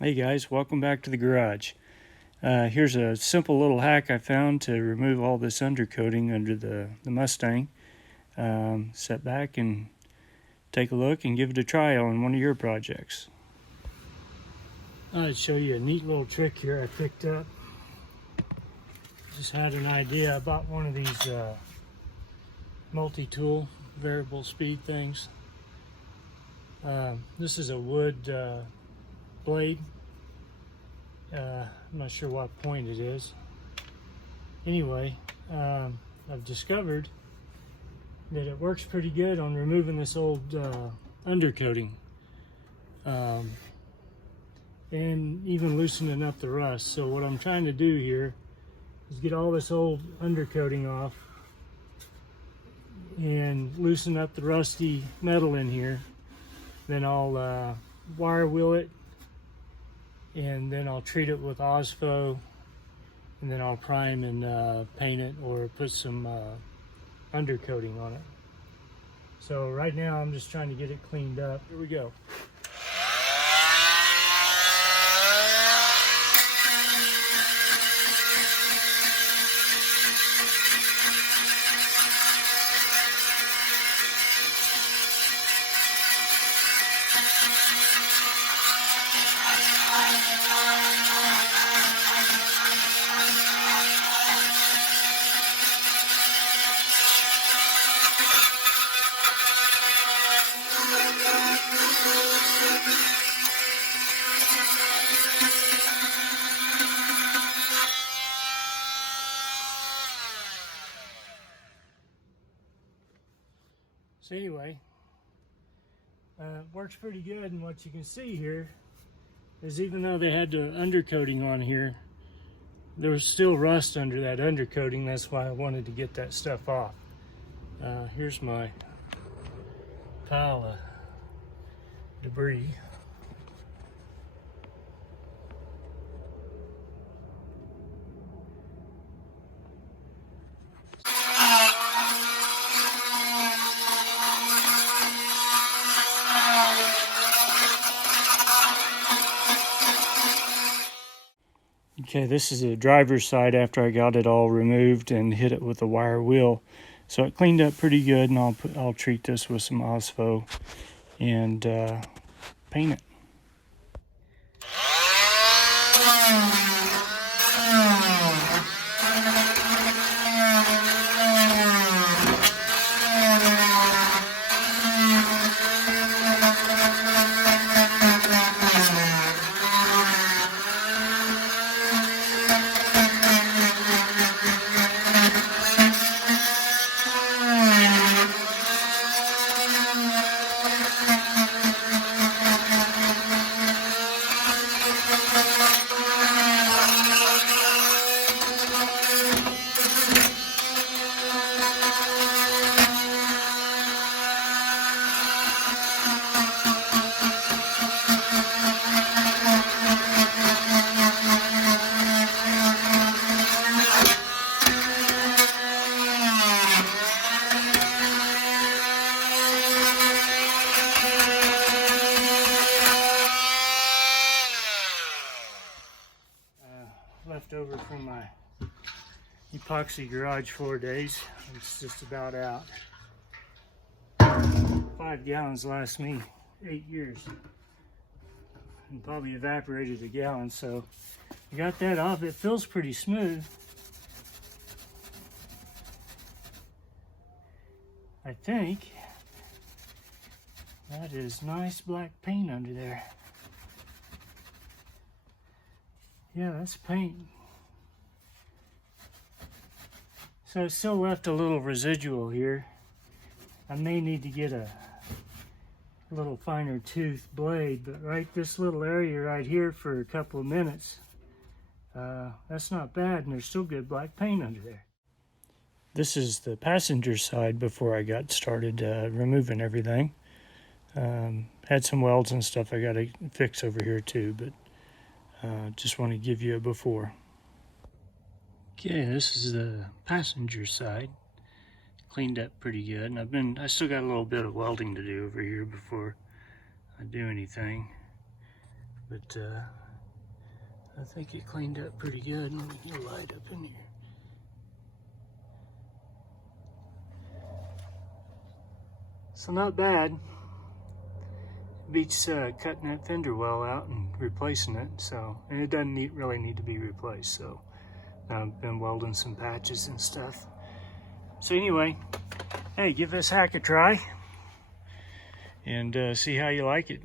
Hey guys, welcome back to the garage. Here's a simple little hack I found to remove all this undercoating under the Mustang. Sit back and take a look and give it a try on one of your projects. I'll show you a neat little trick here I picked up. Just had an idea about one of these multi-tool variable speed things. This is a wood blade. I'm not sure what point it is. Anyway, I've discovered that it works pretty good on removing this old undercoating and even loosening up the rust. So what I'm trying to do here is get all this old undercoating off and loosen up the rusty metal in here. Then I'll wire wheel it, and then I'll treat it with Ospo, and then I'll prime and paint it or put some undercoating on it. So right now I'm just trying to get it cleaned up. Here we go. So anyway, works pretty good, and what you can see here is even though they had the undercoating on here, there was still rust under that undercoating. That's why I wanted to get that stuff off. Here's my pile of debris. Okay, this is the driver's side after I got it all removed and hit it with a wire wheel. So it cleaned up pretty good, and I'll treat this with some Ospo and paint it. Left over from my epoxy garage 4 days. It's just about out. 5 gallons lasts me 8 years. And probably evaporated a gallon, so I got that off. It feels pretty smooth. I think that is nice black paint under there. Yeah, that's paint. So it still left a little residual here. I may need to get a little finer tooth blade, but right this little area right here for a couple of minutes, that's not bad, and there's still good black paint under there. This is the passenger side before I got started removing everything. Had some welds and stuff I got to fix over here too, but just want to give you a before. Okay, this is the passenger side. Cleaned up pretty good, and I still got a little bit of welding to do over here before I do anything. But I think it cleaned up pretty good. Let me get a light up in here. So not bad. Beats cutting that fender well out and replacing it. So, and it doesn't really need to be replaced. So I've been welding some patches and stuff. So anyway, hey, give this hack a try and see how you like it.